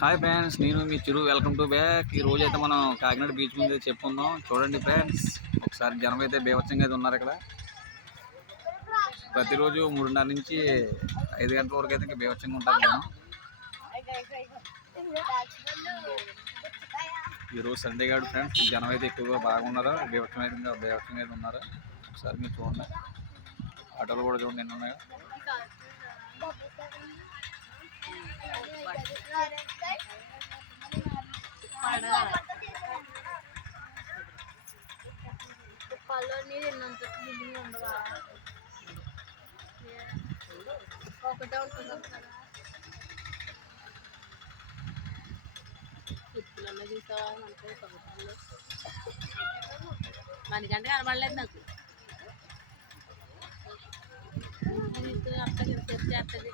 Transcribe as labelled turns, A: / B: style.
A: Hi friends నేను మీ Chiru welcome to back ఈ రోజు అయితే మనం కాకినాడ బీచ్ ముందు చెప్పుకుందాం. చూడండి ఫ్రెండ్స్ ఒకసారి జనం అయితే బీభత్సంగా అయితే ఉన్నారు ఇక్కడ. ప్రతిరోజు మూడున్నర నుంచి ఐదు గంటల వరకు అయితే ఇంకా బీభత్సంగా ఉంటారు జనం ఈరోజు సండే కాదు ఫ్రెండ్స్ జనం అయితే ఎక్కువగా బాగున్నారు. బీభత్సం అయితే ఇంకా బీభత్సంగా అయితే ఉన్నారు. ఒకసారి మీరు చూడండి. ఆటోలు కూడా చూడండి ఎన్ని ఉన్నాయో.
B: పళ్ళని తిన్నంత ఉండవా ఒకటే ఉంటుంది ఇప్పుడన్నా చూసావా మనకంటే కనబడలేదు నాకు అక్కడ చేస్తుంది